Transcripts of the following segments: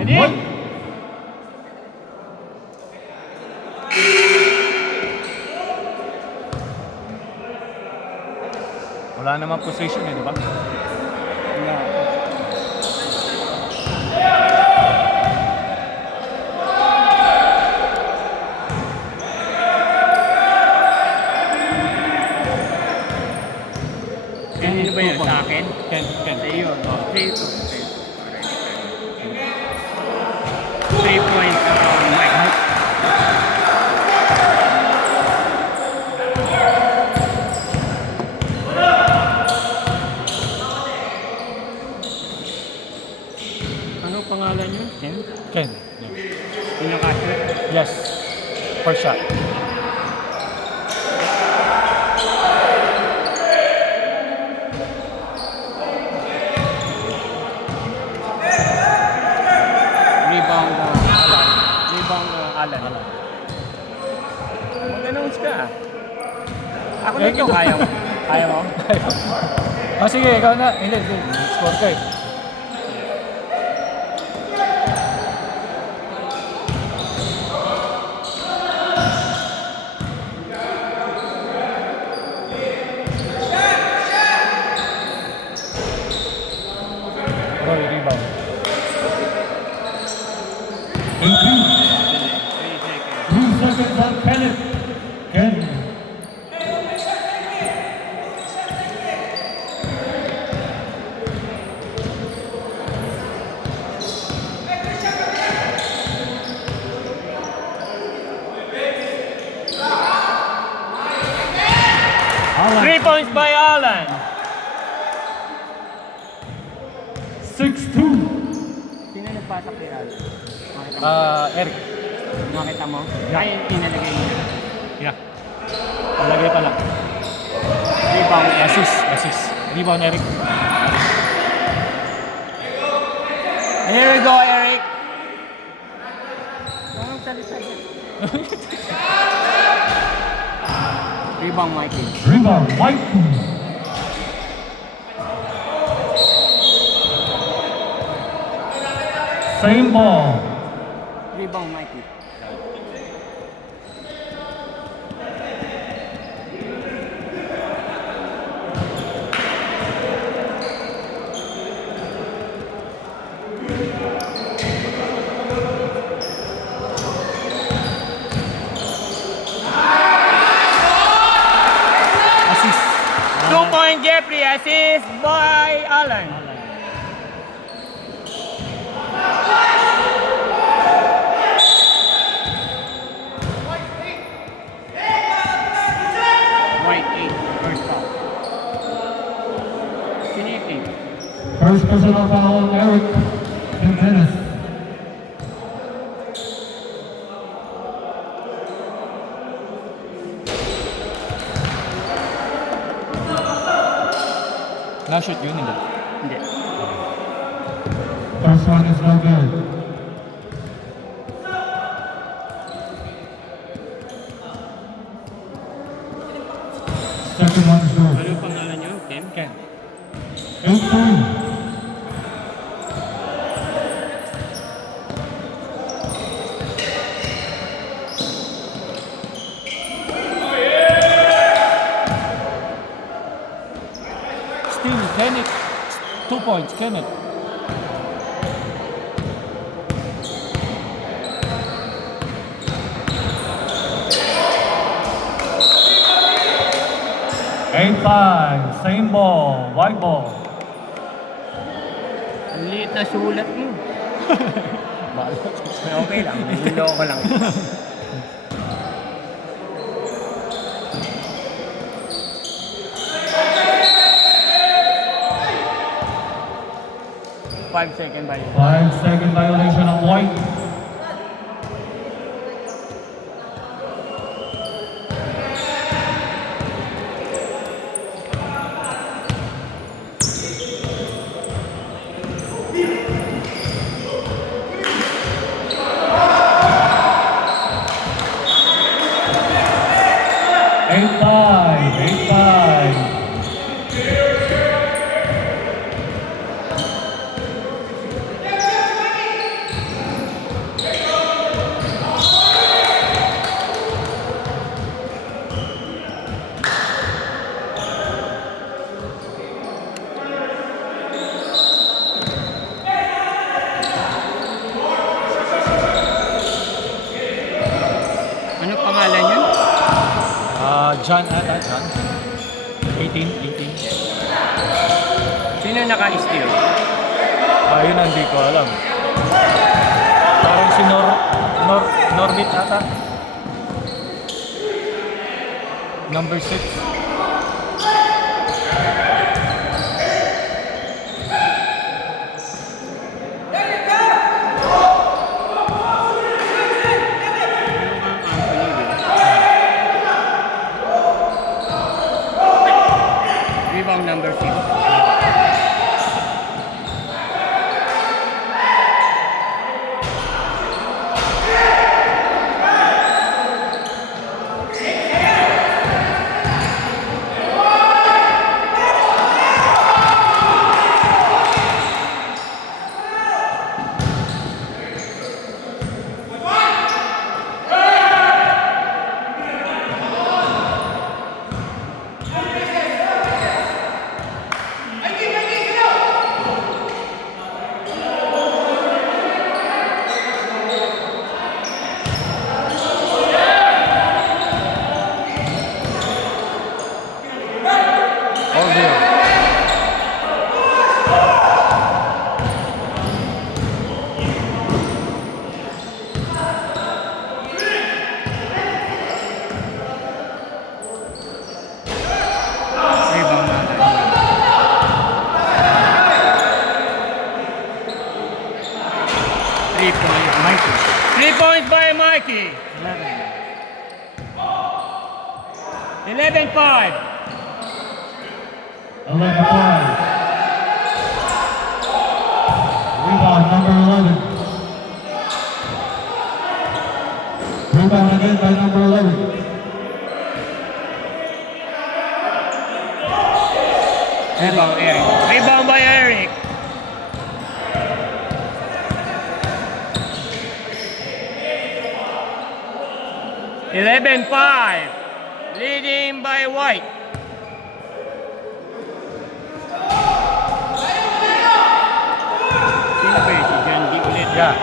Ready? One. Wala naman position eh, di ba? Wala. Ano ba yun? Sa akin? Ken. Sa iyo. Sa iyo. 3 points Mike. Ano pangalan niyo? Ken? Ken. Yung nakashoot? Yes. First shot. Rebound Alan. Rebound Alan. Mag-announce ka. Ako na ito. Kaya mo. Kaya mo? Oh, sige, ikaw na. Hindi. Score ka eh. Roy, rebound. 18. 3 seconds. 3 seconds on Kenneth. Ken. Alan. 3 points by Alan. 6-2. Sino nagpasak kay Alan? Makita mo? Eric. Nakita mo? Ay, inalagay niya. Yeah. Malagay pa lang. Rebound. Assist. Rebound, Eric. Here we go, Eric. Anong salita niya? Rebound, Mikey. Rebound, Mike. Same ball. Rebound, Mikey. Assist. 2-point Jeffrey, assist by Alan. White 8, first foul. Sino yung 8? First personal foul, Eric Jimenez. Na-shoot yun, hindi. Hindi. First one is no good. Second one is good. Ano yung pangalan nyo? Ken? Ken. 8-3. Still, Kenneth. 2 points, Kenneth. Eight five, same ball, white ball. Ang liit na sulat mo. Okay lang, niloko lang. Five-second by 5-second violation of white. Eight five. John ata, John. 18. Sino naka-steal? Ayun, hindi ko alam. Parang si Norbit ata. Number 6. Rebound number 6. All there. Rebound natin. Three points. Mikey. 3 points by Mikey. 11-5. 11-5. Rebound number 11. Rebound again by number 11. Rebound Eric. Rebound by Eric. (11-5). Leading by White. Sino ba yun? Si John D. ulit. Yeah.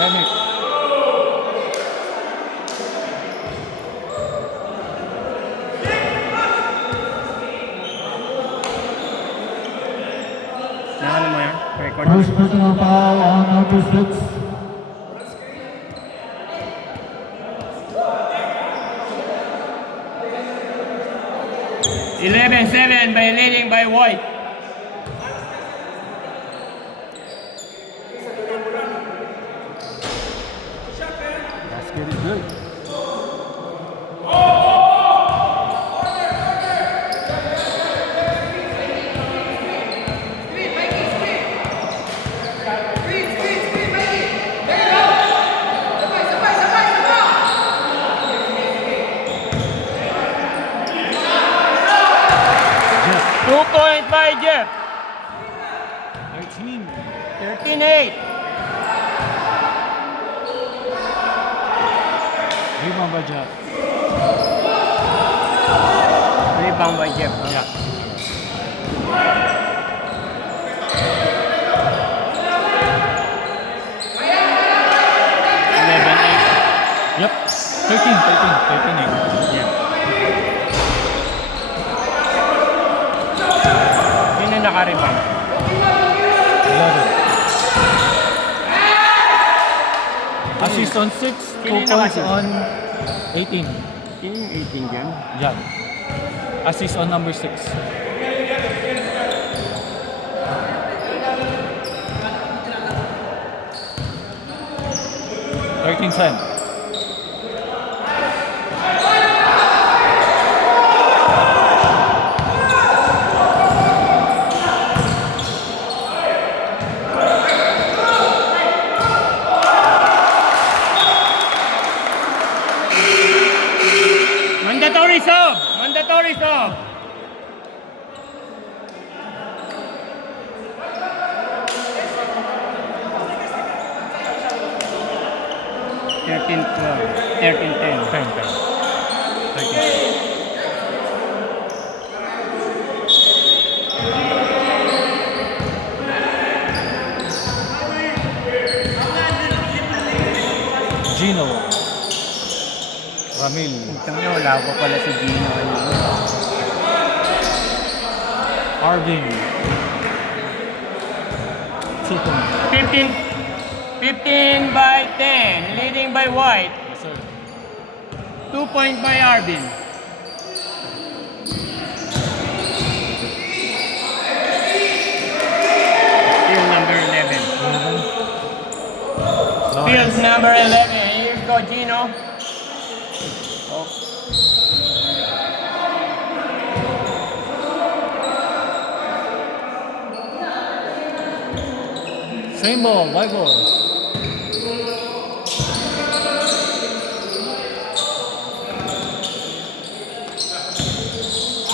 Henrik. Ano mo yan? Record. First personal foul on number 6. (11-7) by leading by White. Basket is good. Jeff. 2 points by Jeff. 13. 13-8. Rebound by Jeff. Rebound by Jeff. Yeah. Yep. 13. 13. Yeah. Sino naka-rebound? 11. Assist on 6. 2 Sino points naka-assist? on 18. Sino yung 18 dyan? Jan. Assist on number 6. $13. Mandatory sub! Mandatory sub! (13-12). 13-10. 10. 13. Gino. Ramil. Putang niya, wala ko pala si Gino. Arvin. 2 points. 15 by 10, leading by White. Yes, sir. 2 point by Arvin. Field number 11. Field number 11. Here you go, Gino. Oh. Same ball, white ball.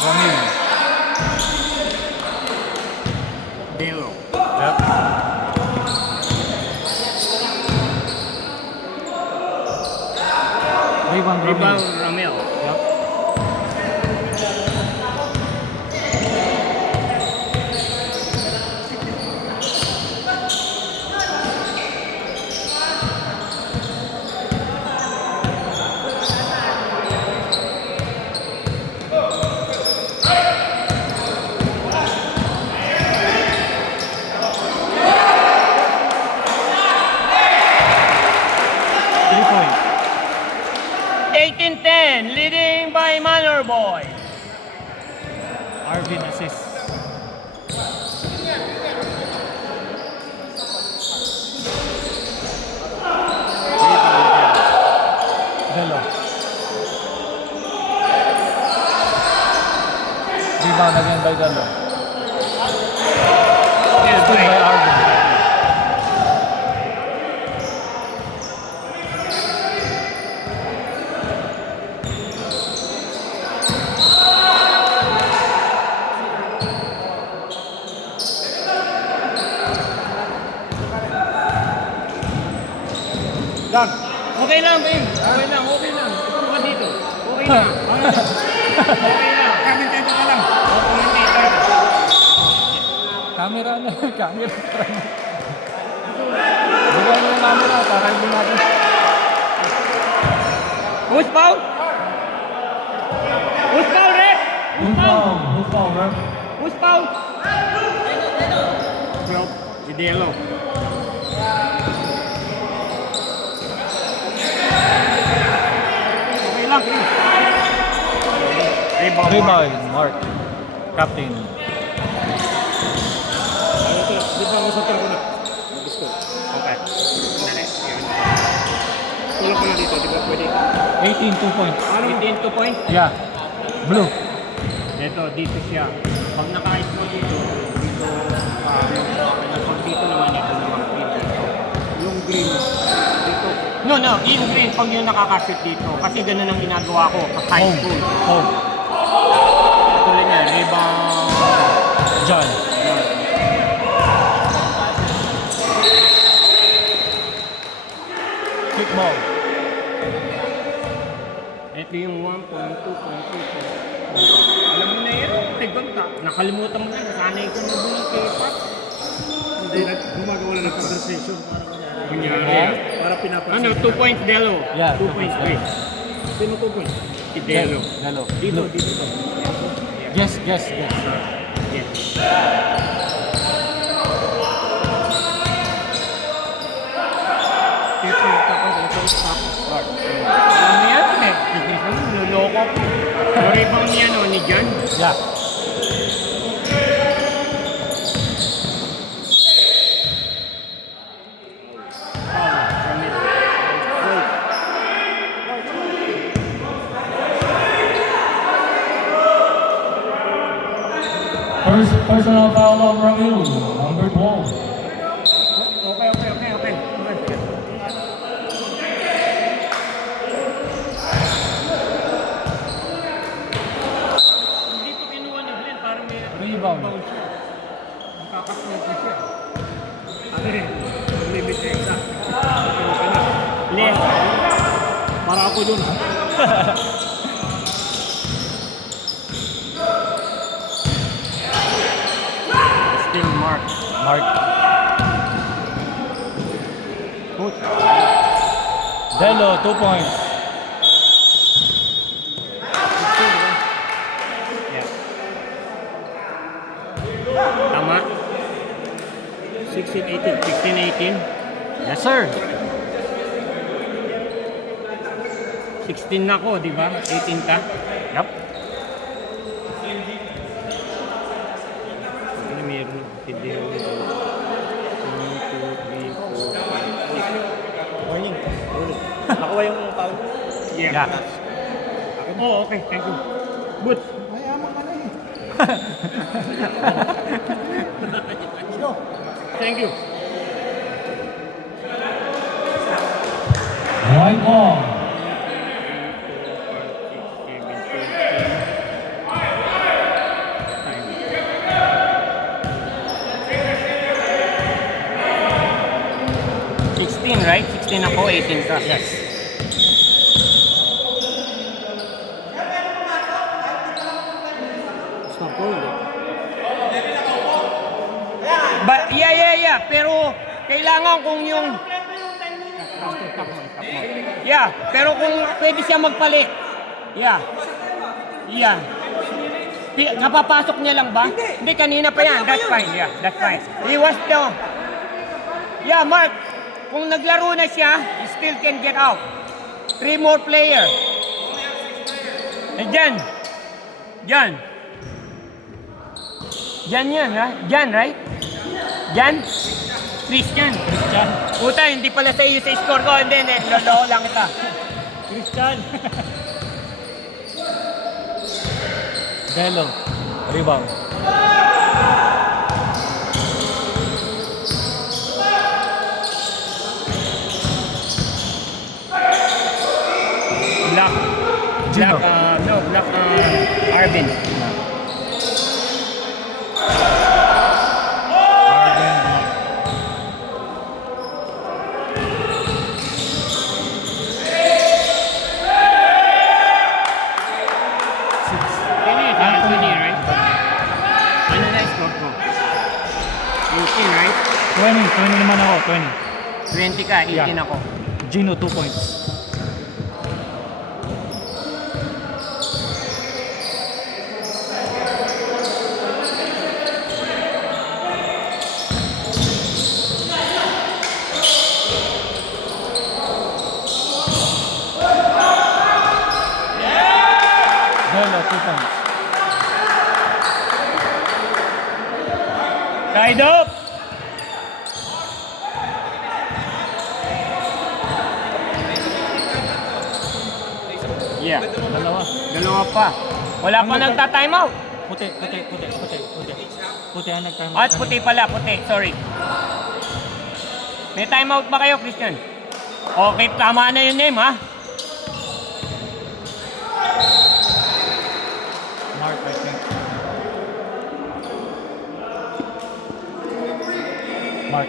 Ramil. Delo. Yep. Rebound, Ramil. Rebound, Ramil. Yep. Point. 18-10, leading by Manor Boy. Arvin assist. Delo. Rebound again by Delo. Still by Arvin. Okay lang, babe. Okay lang. Ito ka dito. Okay lang. Okay lang. Commentator ka lang. Commentator. Camera na, camera. Bigyan mo yung camera para hindi natin. Who's foul? Who's foul, Rep? Who's foul? Who's foul, ref? Who's foul? Bro, si Delo. Okay lang, please. Rebound, Mark. Captain. Di ba masutol ko na? Gusto. Okay. Dali. Tulog ko na dito, di ba pwede? 18, 2 points. 18 to point. Yeah. Blue. Dito siya. Pag naka-ice mo dito, pag dito naman ito naman dito. Yung green, dito. No, yung green, pag yung nakaka-shoot dito. Kasi ganun ang ginagawa ko, high Home. school. Home. Tuloy niya, rebound. John. Quick ball. Ito yung 1.2, 2.2. Alam mo na yun, tiganta. Nakalimutan mo na, nasanay ko na doon kay Pat. Hindi, gumagawa na ng conversation Kunyari. para pinapansin. Ano, 2 points Delo. Yeah, 2 points, 3. Sino 2 points? Si Delo. Delo. Dito, Blue. dito ba? Yes. Yes. Ano yan? Niloloko ko. Sorry bang niya no, ni Jan? Yeah. First personal foul of Ramil, number 12. Okay. Hindi ko kinuha ni Glenn, parang may Rebound. siya. Nakakasunod ko siya. Ano eh, limit na isa. Ano ka na? Less. Para ako dun. Still Mark. Mark. Delo, 2 points. 16-18. 16-18. Yes, sir. 16 na ako, di ba? 18 ka? Yup. Ano meron? Hindi ako. 1, 2, 3, 4, 5, 6. Morning. Nakuha yung foul. Yeah. Oh, okay. Thank you. Good. Thank you. White ball. 16, right? 16 ako, 18 ka. Yes. Stop goal. Yeah. Pero kailangan kung yung... Yeah, pero kung pwede siya magpalit. Yeah. Kapapasok niya lang ba? Hindi, kanina pa yan. That's fine. Yeah, that's fine. He was the... Yeah, Mark. Kung naglaro na siya, he still can get out. 3 more player. Diyan. Diyan yan, ha? Diyan, right? Diyan? Christian. Puta, hindi pala sa iyo sa score ko. Hindi. Lolo lang kita. Christian. Belo. Rebound. Black. Gino. Black Arvin. Anthony, right? Ano na score ko? 18, right? 20 naman ako, 20 ka, 18 Yeah. ako. 20. Gino, 2 points. Belo, 2 points. Tied up! Yeah. Dalawa pa. Wala pa nagta-time out. Puti ang nag-time. At puti pala, puti. Sorry. May time out ba kayo, Christian? Okay, tama na yung name, ha? Mark, I think. Mark.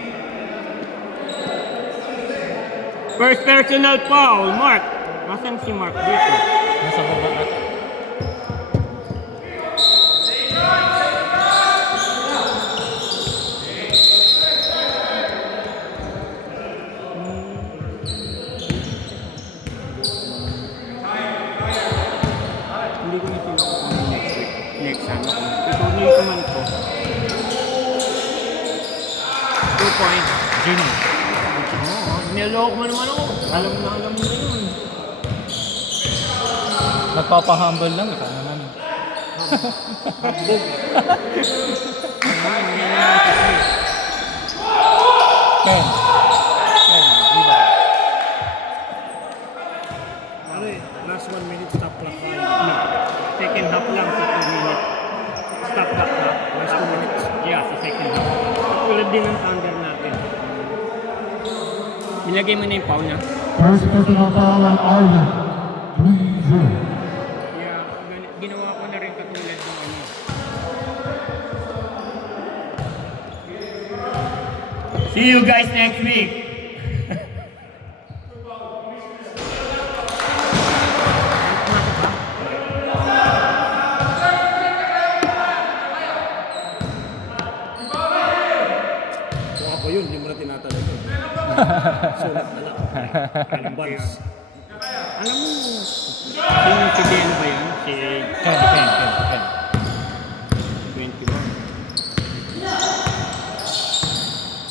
First personal foul, Mark. Nasaan si Mark dito? Nasa baba ata. Hindi ko na sila kung next week. Next ano ko. Ito nito man ko. 2 points. Gino. Niloko mo naman ako. Alam mo na yun. Nagpapahumble lang, ikaw naman. Ten. Rebound. Ano eh, last 1 minute stop clock. No. Second half lang sa 2 minutes. Stop that half. Last 2 minutes. Yeah, sa second half. Tulad din ng Thunder natin. Nilagay mo na yung foul na. First personal foul on Arvin. 3-0. Yeah, ginawa ko na rin katulad ng ano. See you guys next week. Kung ako yun, hindi mo na tinatanong yun. Sulat na lang. Anong buns? Alam mo, sino si Ben ba yun? Si 21.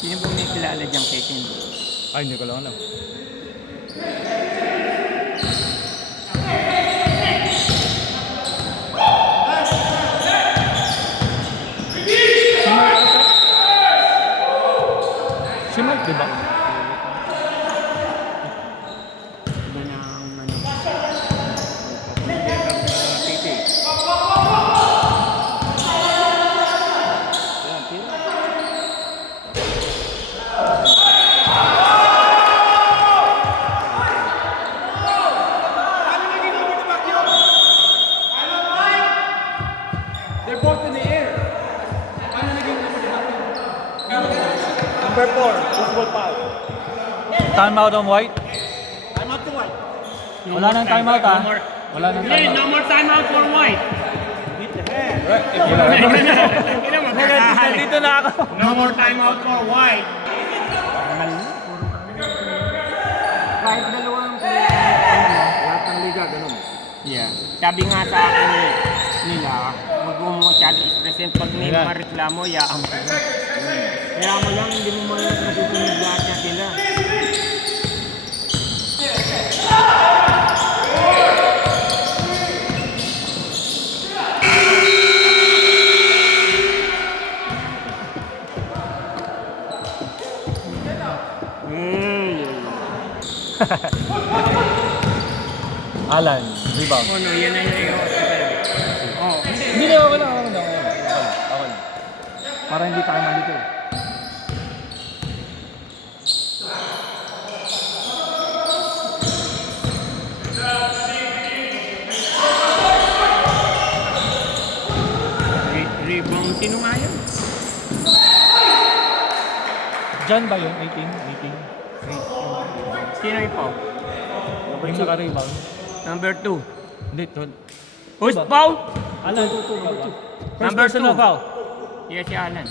Sino ba Alala diyang Kekin. Ay, hindi ko lang alam. Si Mark, di ba? Iba na ang ano. Titi. Yan, tira. They're both in the air. Ano naging number 4, football foul. Time out on White. I'm up to white. Wala nang time out, ha? Wala nang Hindi, time out. no more timeout for White. Hit the hand. Kailan mo Dito na ako. No more timeout for White. Kahit dalawang Lahat ng liga, ganun. Yeah. Sabi nga sa akin nila, wag mo masyado i-present pag may Nila. mareklamo, yaam ka na. Kaya mo lang, hindi mo man masusunod lahat na sila. Alan, rebound. Oh no, yan na yung oh, Hindi na ako lang. Ako lang. Para hindi tayo malito. rebound. Sino nga yun? Diyan ba yung 18? Sino ito? Yung naka-rebound. Number 2. Hindi, 12. Who's foul? Alan, Number person 2. na foul. Yes, si Alan.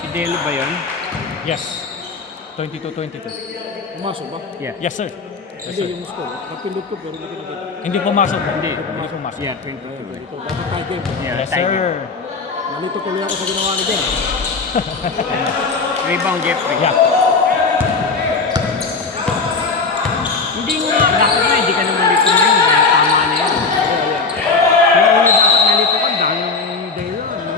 Si Delo ba yun? Yes. 22-22. Pumasok ba? Yeah. Yes, sir. Hindi, yung score. Napindot ko pero hindi ko nakita. Hindi pumasok. Hindi pumasok. Yeah, 22. Ito, dapat tie game. Yeah, Yes, tiger. sir. Nalito tuloy ako sa ginawa ni Ben. Rebound, Jeffrey. Yeah. Hindi nga, dapat na, hindi ka naman dito na yun. Dahil tama na yan. Kaya una dapat nalito ka, dahil Delo, ano?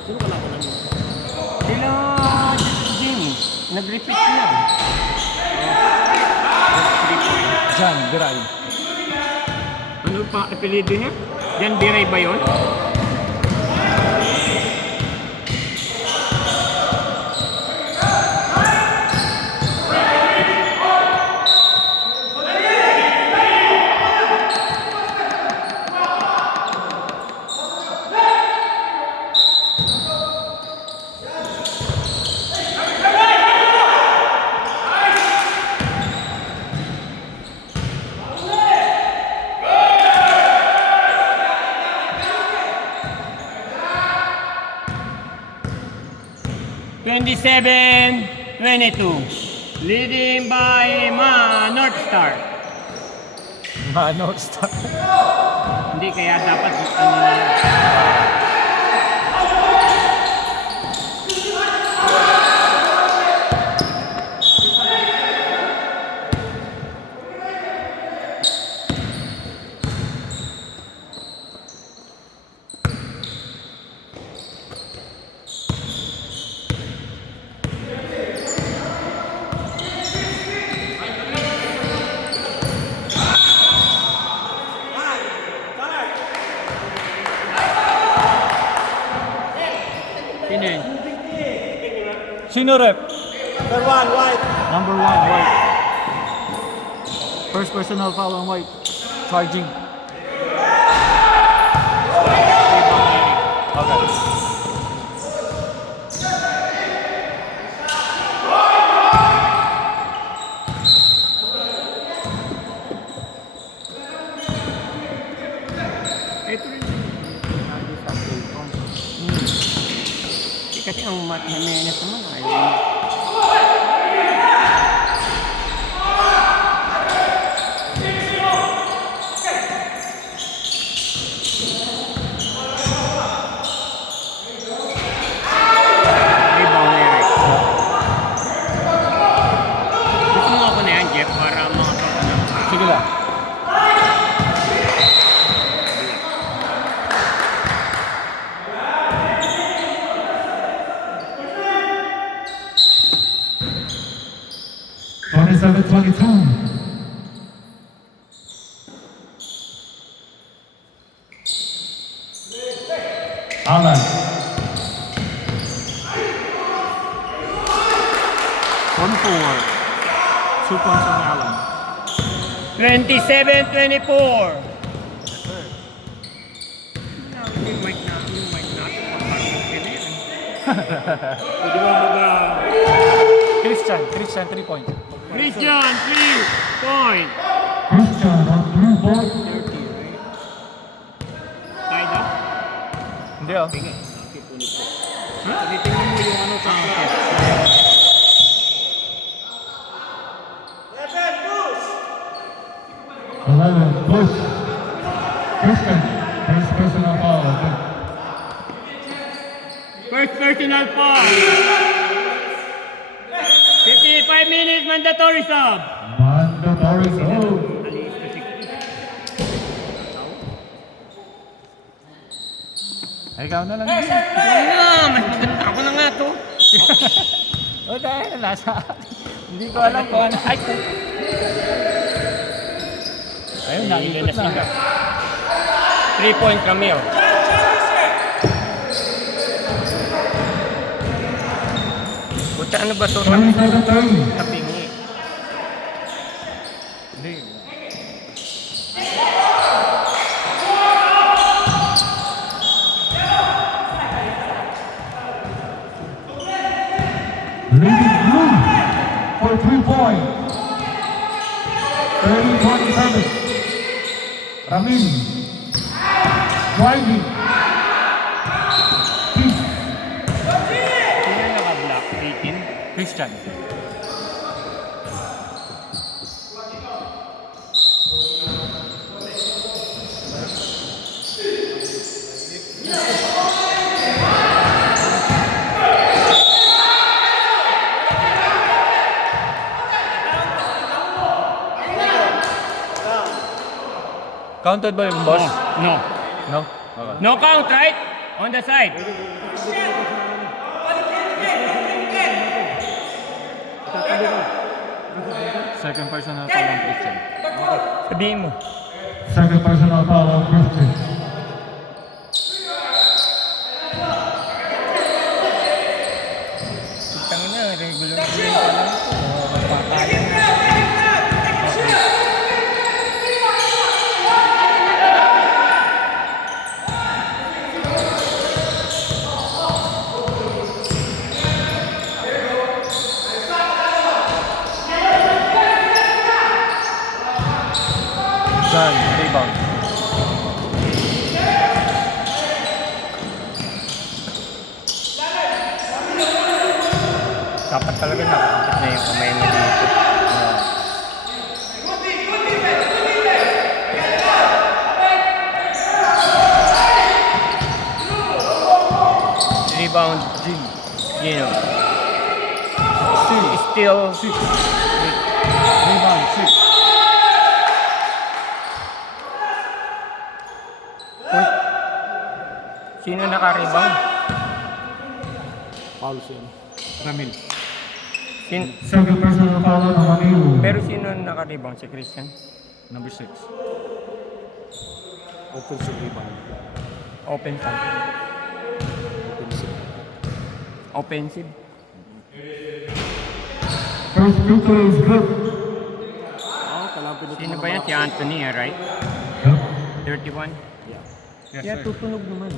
Sino kalaban namin? Sila, Jimmy, nag-repeat na. Jan, Biray. Ano pa apelido niya? Jan Biray ba yun? Twenty-seven, 22. Leading by North Star. Mano, start. Hindi kaya dapat ano na yun. Sino yun? Sino rep? Number 1, white. Number 1, White. First personal foul on White. Charging. Okay. Ito rin. ang Matt Jimenez naman. Ayaw. Rebound na Eric. Gusto mo ako na yan, Jeff, para makapag-ano. Sige lang. Twenty-seven, 22. Allen. 1-4. 2 points on Allen. 27-24. Pwede mo Christian, 3 points. Christian, 3 point. Christian on 3-point. Tied up. Hindi oh. Tinitingnan mo yung ano sa Push. Christian. First personal foul. First personal foul. 55 minutes mandatory sub. Mandatory zone. Ay, ikaw na lang. Ano na, mas maganda ako na nga to. O dahil nasa. Hindi ko alam kung ano. Ay, ayun, nakikot na. 3 point kami oh. Puta, ano ba to? 27-30. Tapingi. Hindi. Leading blue for 3-point. 30-27. Ramin. Driving. Keith. Sino naka-block? 18? Christian. Counted ba yung boss? No. No? Okay. No count, right? On the side. Second personal foul ng Christian. Sabihin mo. Second personal foul on Christian. Tang na, regular game pa lang ito. Magpapayang na. John, rebound. Dapat talaga nakakapit na yung kamay mo dito. Rebound G. You know. Still 6. Rebound, 6. Sino naka-rebound? Paulos yan. Ramil. Second personal foul on Ramil. Pero sino naka-rebound? Si Christian? Number 6. Offensive rebound. Open side. Offensive. Offensive. First free throw is good. Kalampin ito Sino mga ba yan? Si Anthony, right? Yep. 31? Yeah. Yes, Kaya sir. tutunog naman.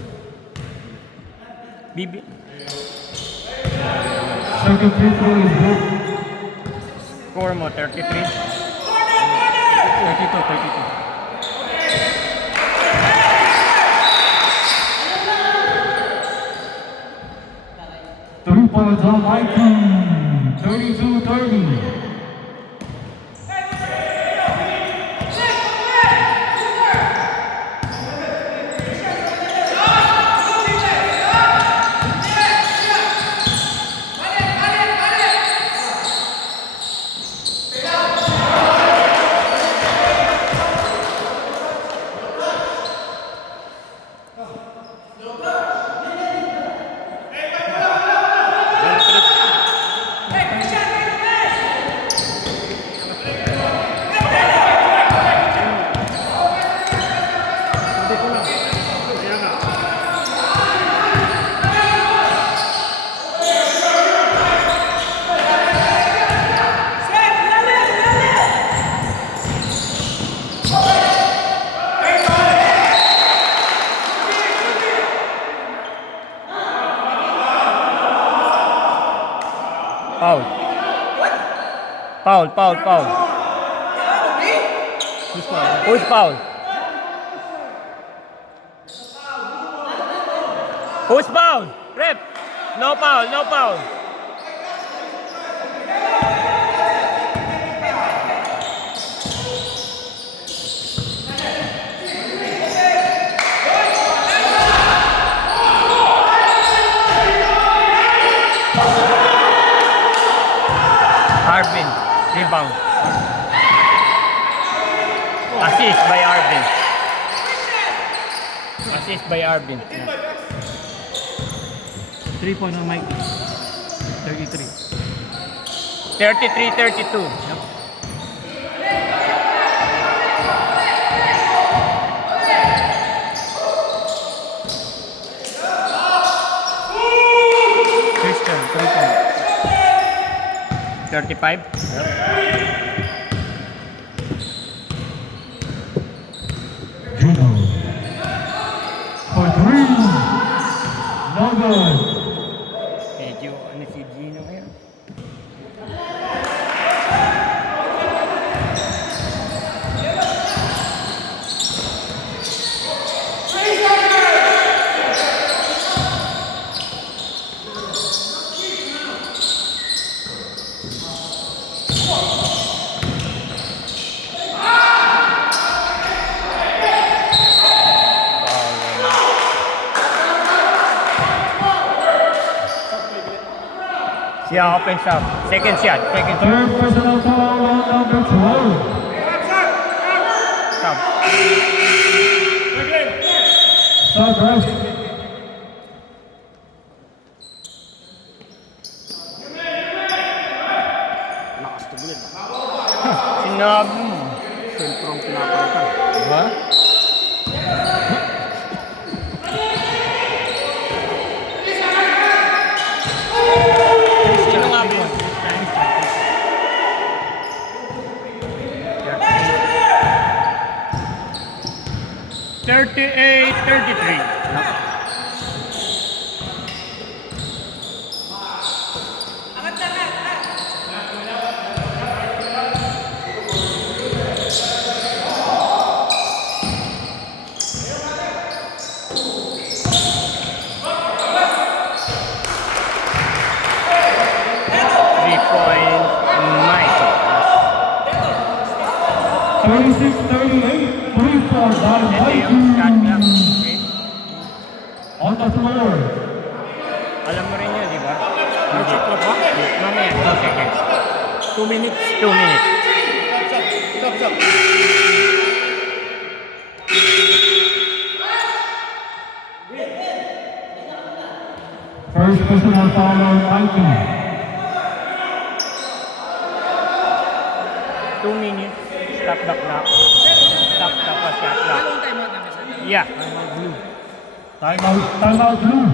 Bibi. Second free throw is good. Score mo, 33? 32, 32. 3 points on Viking. 32-30. Foul. Foul, foul, foul. Who's foul? Who's foul? Rep. No foul, no foul. Arvin, rebound. Assist by Arvin. Assist by Arvin. 3 points on Mikey. 33. 33-32. Christian, 3 points. 35. Gino. For 3. No good. Medyo ano si Gino ngayon. Siya opens up. Second shot. Second shot. Third personal foul on number 12. Stop. Stop rest. Lakas to bulit. Sinabi mo. Sentro ang pinapalitan. Diba? Sino nga ba yun? 38-33. Three-point Michael. 36-38. 3 points on Ito yung shot clock. Viking. Okay. On the floor. Alam mo rin yun, di ba? Ang shot clock ba? Mamaya, 2 seconds. 2 minutes. 2 minutes. Stop, stop. First personal foul on Viking. 2 minutes. Stop the clock. Stop the shot clock. Yeah. Timeout blue.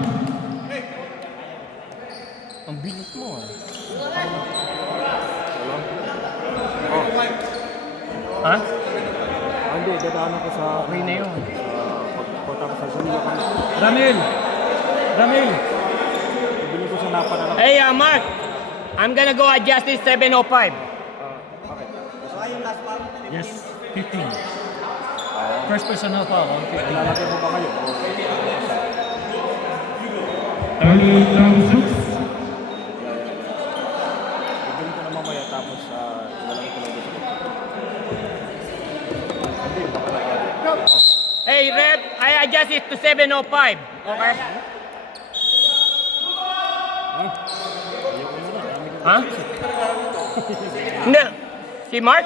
Ang bilis mo ah. Ha? Hindi, dadaanan ko sa... Okay na yun. Pagpunta ko sa Sunila kami. Ramil! Bili ko sa napadala. Hey, Mark. I'm gonna go adjust this 7:05. Yes, 15. First personal foul on 15. Lalagay mo ba kayo? 38-36. Hey, rep, I adjust it to 7:05. Okay? Ha? Hindi. Si Mark?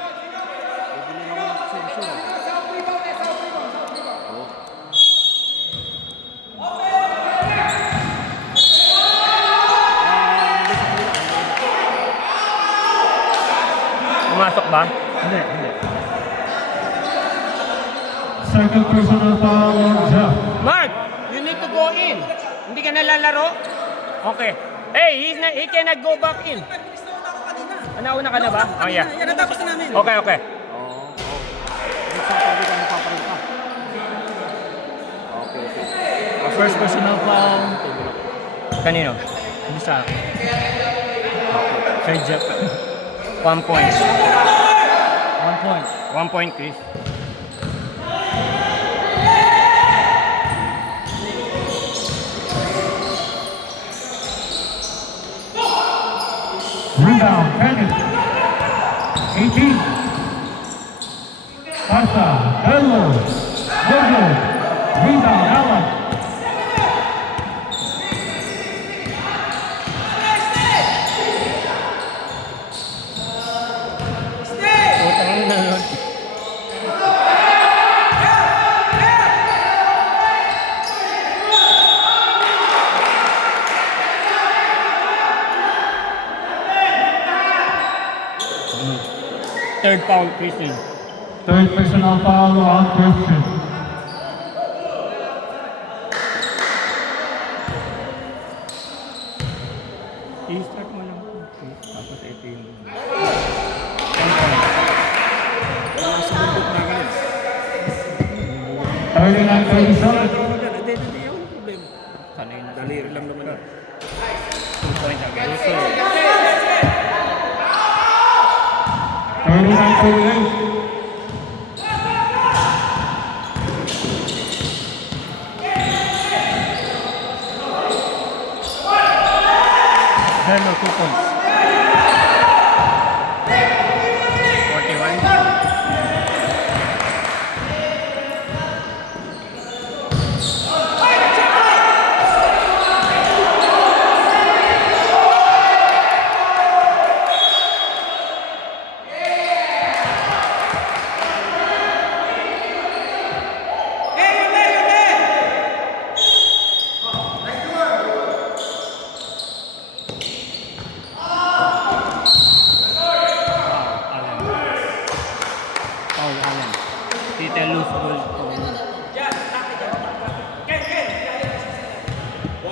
Pumasok ba? Hindi, hindi. Second personal foul on Jeff. Mark, you need to go in. Hindi ka nalalaro? Okay. Hey, he cannot go back in. Nauna ka na ba? Oh, yeah. Yan, natapos na namin. Okay, okay. First personal foul. Kanino? Hindi sa akin. Kay Jeff. 1 point. 1 point. 1 point, Chris. Rebound, Kenneth. 18. Pasa, Bello. Mojo. Rebound, Allen. Utang na nun. Third foul, Christian. Third personal foul on Christian. I-start mo lang. Tapos ito yung... Early 9:37. Hindi, ako yung problema. Sanay na. Daliri lang naman yun. 2 points again. So, 39:38. Hello, 2 points. 41. Paul Allen. Tita loose ball.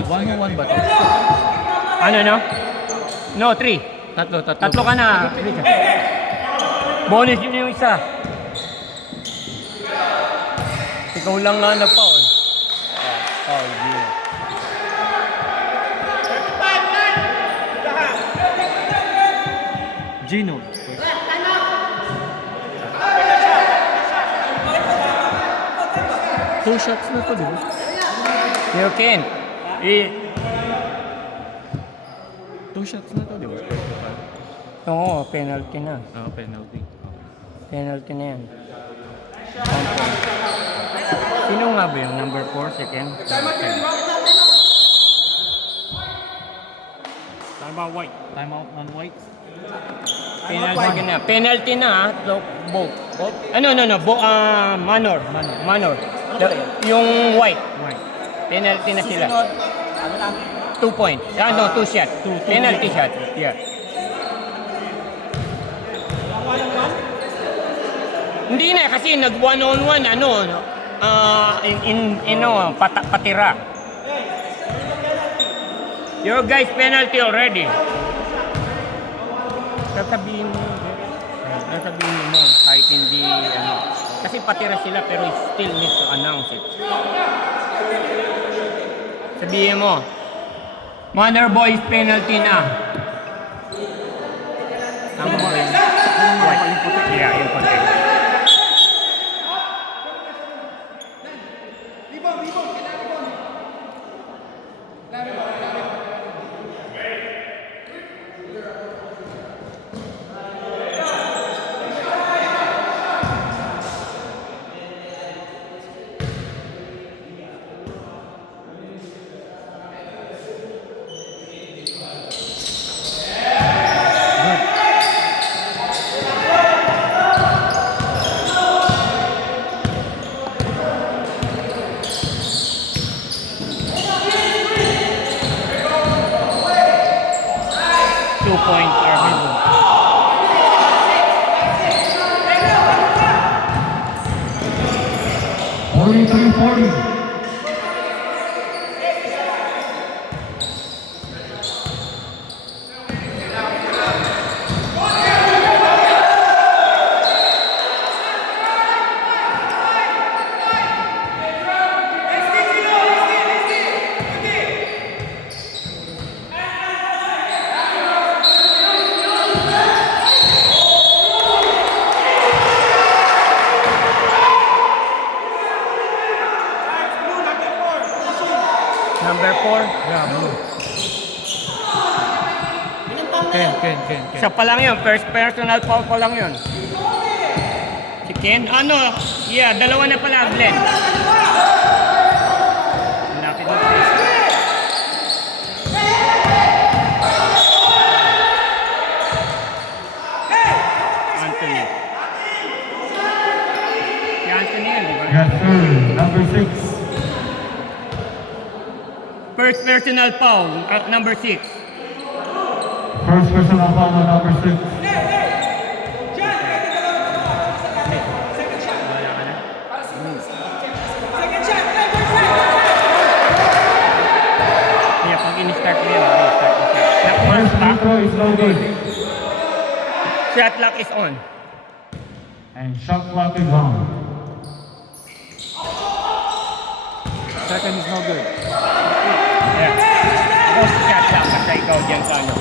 1-1 ba ito? Ano, no? No, 3. Tatlo ka na. Bonus yun yung isa. Ikaw lang nga nag-foul. Foul, Gino. Gino. Two shots na to, di ba? You can. Two shots na to, di ba? Oo, penalty na. Penalty. Penalty na yan. Sino nga ba yung number 4, second? Time out on White. Penalty na. Penalty na, ha? So, both. Ano, Manor. Manor. Yung white. White. Penalty na sila. Susunod, ano lang, 2 points. No, 2 shot. Penalty shot. Yeah. Hindi na kasi nag one-on-one patira. Your guys penalty already. Sasabihin mo kahit hindi kasi patira sila pero still need to announce it. Sabihin mo, Manor Boys penalty na. Tama ba yun? Yeah, yung puti. 43-40. Number 4. Yeah, blue. Ken. Isa pa lang yun. First personal foul pa lang yun. Si Ken? Ano? Yeah, dalawa na pala, Glenn. Lapit na please. Anthony. Si Anthony yan, di ba? Yes, sir. Number 6. First personal foul at number 6. First personal foul on number 6. Wala ka na? Yeah, pag in-start mo yan, i-start mo siya. Nakuha First pa. free throw is no good. Shot clock is on. And shot clock is on. Second is no good. Yeah. Ako si shot clock kasi ikaw dyan sa ano.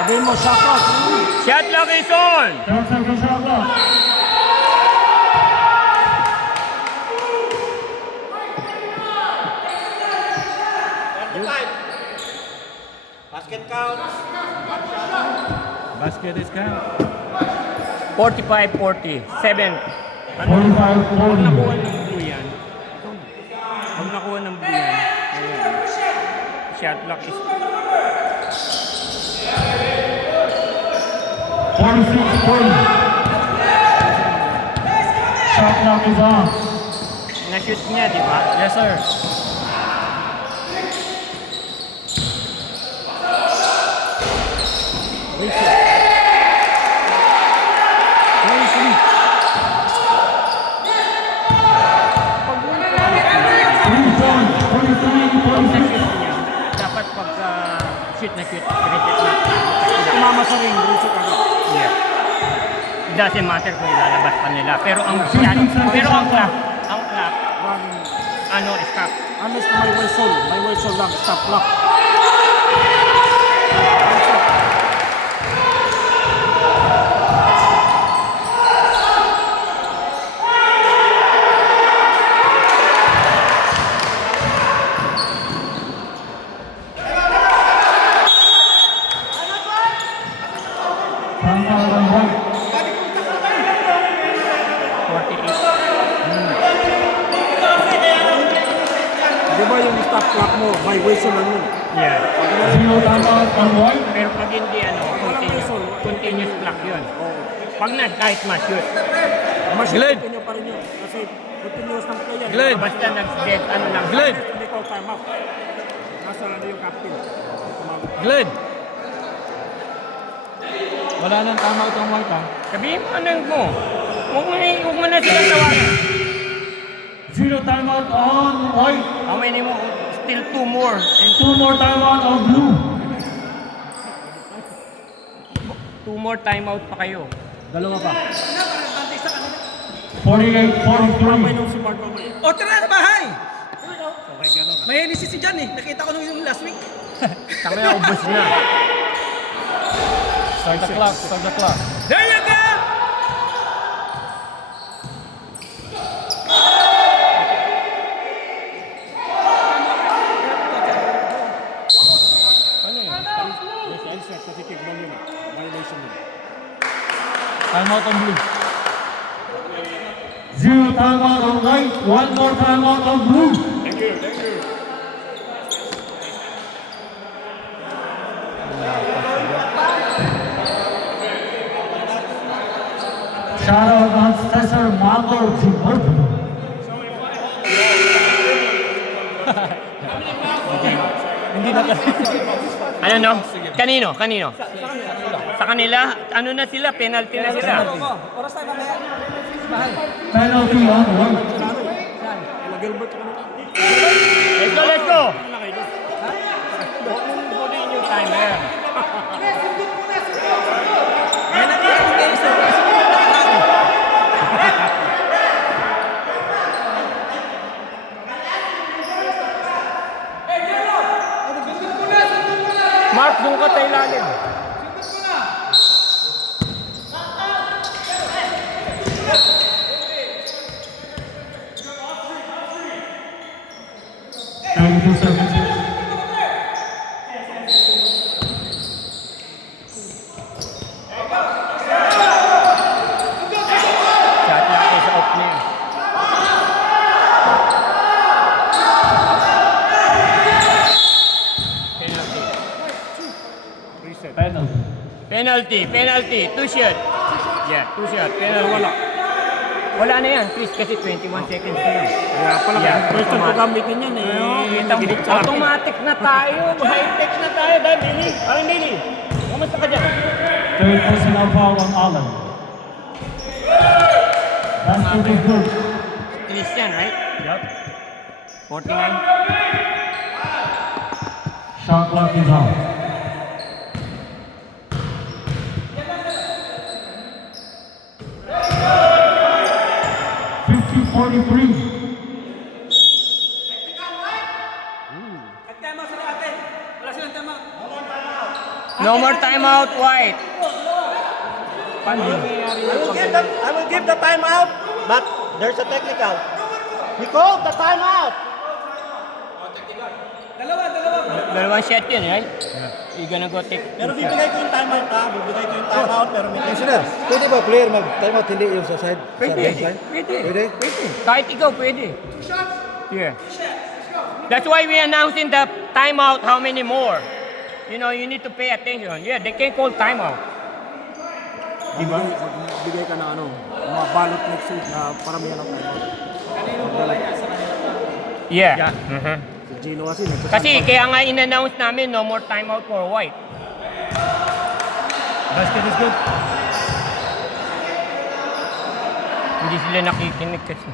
Sabihin mo, shot clock. Shot clock is on! 10 seconds shot clock. Basket is count. 45-40. 7. Ano? 45-40. Pag nakuha ng blue yan. Pag nakuha ng blue yan. Ayan. Shot clock is 46-40. Shot clock is on. na-shoot niya, di ba? Yes, sir. Three points. 43-46. Niya, dapat pagka shoot na shoot, reset na. Tumama sa ring, reset agad. Yeah. It doesn't matter kung ilalabas pa nila. Pero ang shot, pero ang clock, ano, stop. Unless na may whistle lang, stop clock. Timeout on White. 48. Di ba yung stop clock mo, may whistle lang yun. Yeah. Zero timeout on White. Pero pag hindi, ano, continuous clock yun. Pag na, kahit ma-shoot. Mas Glenn! continue pa rin yun. Kasi continuous ng play yan. Glenn! Basta nag-dead, ano lang. Glenn! Hindi call time out. Nasa lang yung captain. Glenn! Wala nang timeout ang White, ha? Sabihin mo, ano mo? Huwag mo na silang tawagan. Zero timeout on White. How many mo? Still 2 more. And 2 more timeout on Blue. 2 more timeout pa kayo. Dalawa pa. 48-43. O, tara na bahay! May helis si Jan eh. Nakita ko nung yung last week. Tama ubos na. Start the clock, start the clock. There you go! Timeout on Blue. Zero timeout on White. 1 more timeout on Blue. Shout out on Cesar Mango to Murphy. Ano no? Kanino? Sa kanila, ano na sila? Penalty na sila. Oras tayo mamaya. Mahal. Penalty on White. Let's go! Putting yung timer. May nag-iing kayo sa Mark, doon ka sa ilalim. Ninety-two seconds. Shot laki sa opening. Penalty. Penalty. Two shot. Yeah, two shot. Penalty. Wala na yan, Chris, kasi 21 seconds na lang. Kaya pala, Yeah, question ko automatic. gamitin yan eh. Kita mo, automatic na tayo, high-tech na tayo, dahil Billy. Parang Billy, kamusta ka dyan? Third personal foul on Allen. Basket is good. Christian, right? Yep. 49. Shot clock is on. $50-43. Nag-timeout sila natin. Wala silang timeout. No more timeout, White. I will give the timeout, but there's a technical. He called the timeout. Dalawa. Dalawang shot yun, right? You gonna go take Pero two shots. bibigay ko yung timeout ha. Bibigay ko yung timeout, pero may Engineer, pwede ba player mag-timeout hindi yung sa side? Pwede, Sa baseline? pwede. Pwede? Kahit ikaw, pwede. Yeah. That's why we announcing the timeout, how many more. You know, you need to pay attention. Yeah, they can call timeout. Diba? Magbigay ka ng ano, mga balot next week na paramihan ng tayo. Yeah. Si Gino kasi nagkasama. Kasi kaya nga in-announce namin no more timeout for White. Basket is good. Hindi sila nakikinig kasi.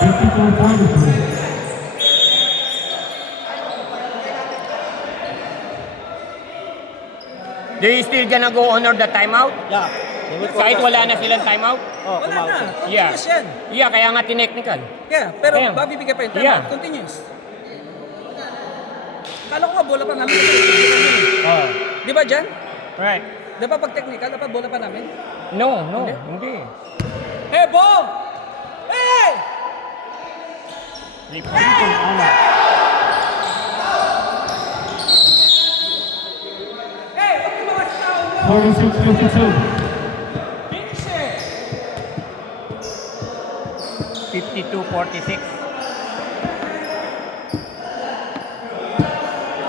$54-43. Do you still gonna go honor the timeout? Yeah. They will call Kahit that. wala na silang timeout? Oh, Wala na. Yeah. Continuous yan. Yeah, kaya nga tinechnical. Yeah, pero Ayan. babibigay pa yung Yeah. timeout. Continuous. Kala ko nga bola pa namin. Oh. Di ba dyan? Right. Di ba pag technical, dapat bola pa namin? No, hindi. Hey, ball! Hey! Hey, huwag yung mga tao mo! 46-52. Finish it! 52-46.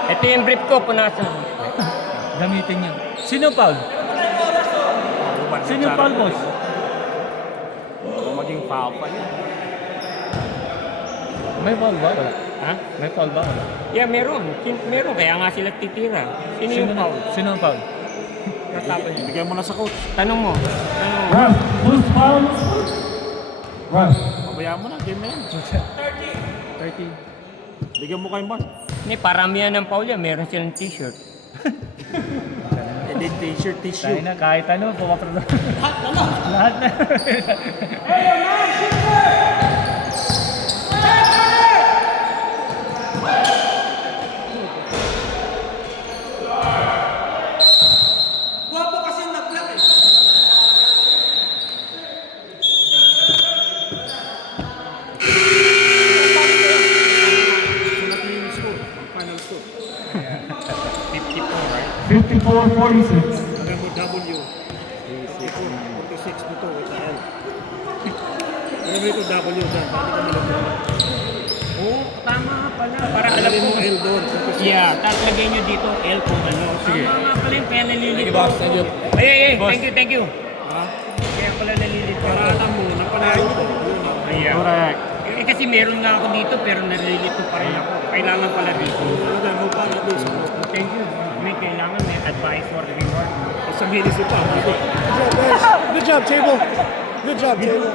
Ito yung brief ko, punasan. Gamitin niya. Sino foul? Sino foul, boss? Maging foul pa yun. May foul ba? Wala. Ha? May foul ba? Wala. Yeah, meron. Meron, kaya nga sila titira. Sino yung foul? Sino ang foul? Natapos niya. Bigay mo na sa coach. Tanong mo. Ref, loose fouls. Ref. Pabayaan mo na, game na yan. 30. Bigyan mo kay Mark. Hindi, paramihan ng foul yan. Meron silang t-shirt. Edit t-shirt, Tayo tissue. na, kahit ano, pumapro. Lahat na. Guwapo kasi yung nag-block eh. Final score. 54, right? 54-46. Lagyan mo W. 46 nito with the L. Lagyan mo ito W dyan. Hindi ka malagyan. Oo, tama nga pala. Para alam Lagyan ko. mo L doon. 46. Yeah, tapos lagyan nyo dito L kung ano. Sige. Tama nga pala yung kaya nalilito. Sige, boss. Thank you. Ay, Boss. thank you. Ha? Kaya pala nalilito. Para alam mo, napanayan ko. Yun, Yeah. Correct. Kasi meron nga ako dito pero narilito pa rin ako. Kailangan pala dito. Okay, move on at least. Thank you. May kailangan may advice or reward. Isang hilis pa. Good job, table. Good job, table.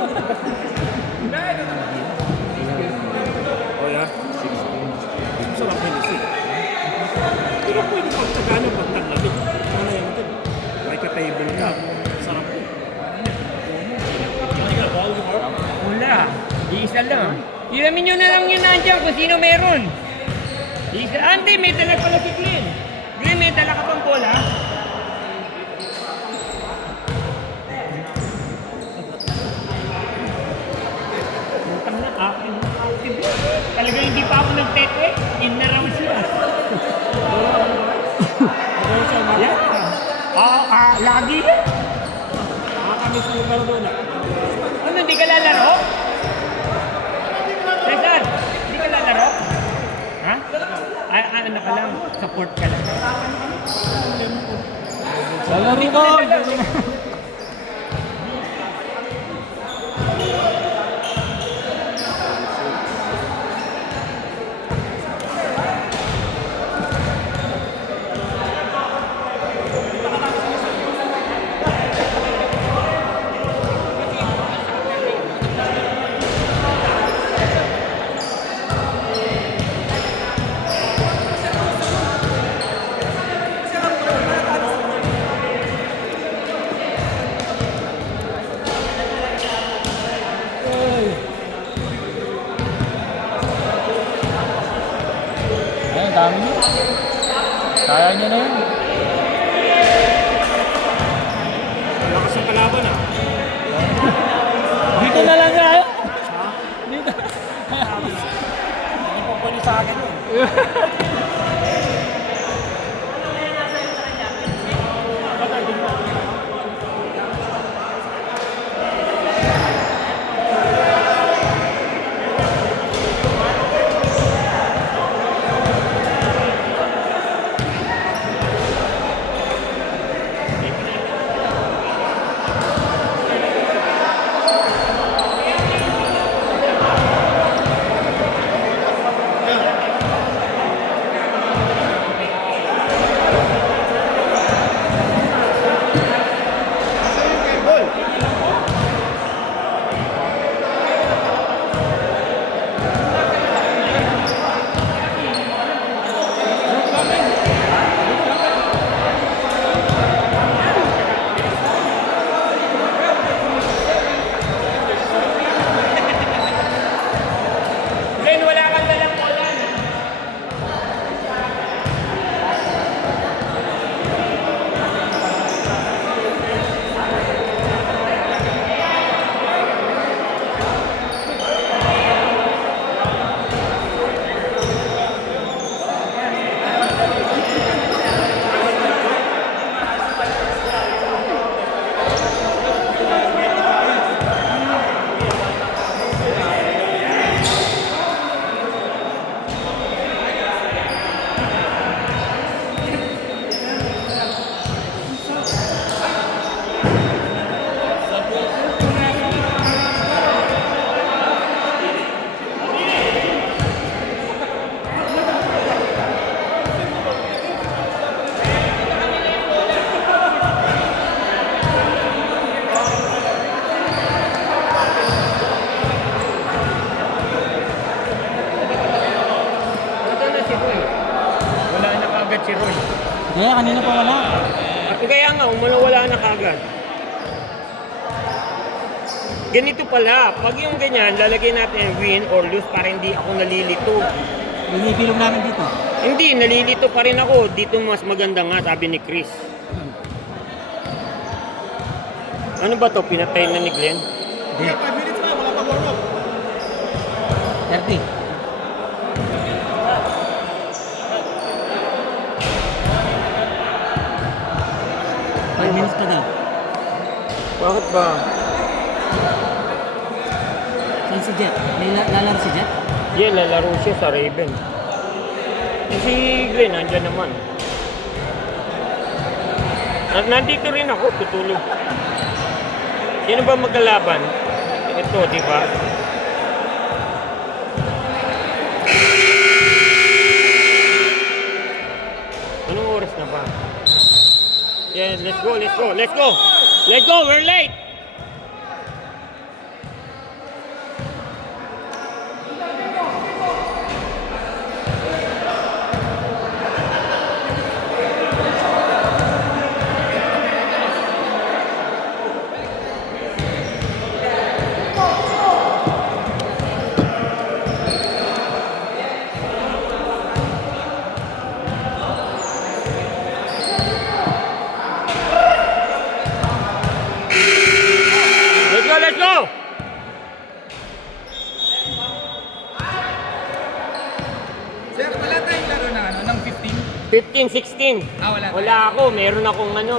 Oh yeah? 16. Sarap hilis eh. Pero pwede pagtagaan yung pagtaglamig. Ano yan ito? May ka-table ka. Sarap eh. Wala. Iisa lang. Hiramin nyo na lang yun nandiyan kung sino meron. Iisa. Ante, may dala pala si Glenn. Glenn, may dala ka pang bola. Utang na akin. Talaga hindi pa ako nagtete. In na raw siya. Yeah. Lagi yan. Nakakamiss mo pero doon ah. Ano, hindi ka lalaro? Cesar, hindi ka lalaro? Ha? Ay, ano ka lang, support ka lang. Lalaro ka. Ay, ang dami niyo. Kaya niyo na yun. Lakas ang kalaban ah. Dito na lang tayo. Hindi pa pwede sa akin yun. Glenn, wala kang dalang bola. Ito na si Roy. Wala na kagad si Roy. Kaya kanina pa wala. Kaya nga, wala na kagad. Ganito pala, pag yung ganyan, lalagay natin win or lose para hindi ako nalilito. Binibilog namin dito. Hindi, nalilito pa rin ako. Dito mas maganda nga, sabi ni Chris. Ano ba to? Pinatay na ni Glenn? Hindi. 5 minutes na, wala pa warm up. 30. Minutes pa daw. Bakit ba? Saan si Jet? May lalaro si Jet? Yeah, lalaro siya sa Raven. Eh, si Glenn, nandyan naman. Nandito rin ako, tutulog. Sino ba magkalaban? Ito, di ba? Yeah, let's go, let's go, let's go. Let's go, we're late. Let's go, let's go! Sir, wala tayong laro ng ano, ng 15? 15, 16. Wala. Wala ako, meron akong ano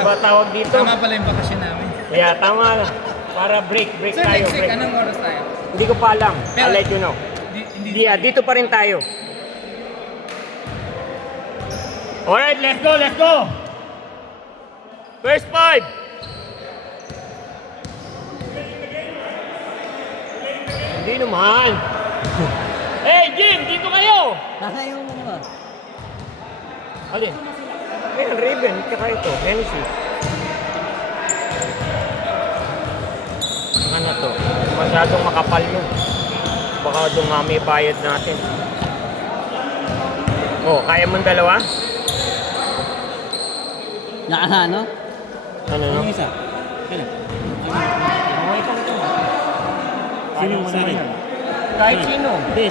ba tawag dito? Tama pala yung bakasyon namin. Yeah, tama. Para break Sir, tayo, next week, break. anong oras tayo? Hindi ko pa alam. I'll Pero- let you know. Hindi. Dito pa rin tayo. Alright, let's go, let's go! First 5! Hindi naman. Hey, Jim! Dito kayo! Nasa yung ano ba? Alin? Ayan, Raven. Tsaka ito, Hennessy. Ano to? Masyadong makapal yun. Baka dumami bayad natin. Oh, kaya mong dalawa? Ano? Ano no? isa? Kahit sino. Hindi,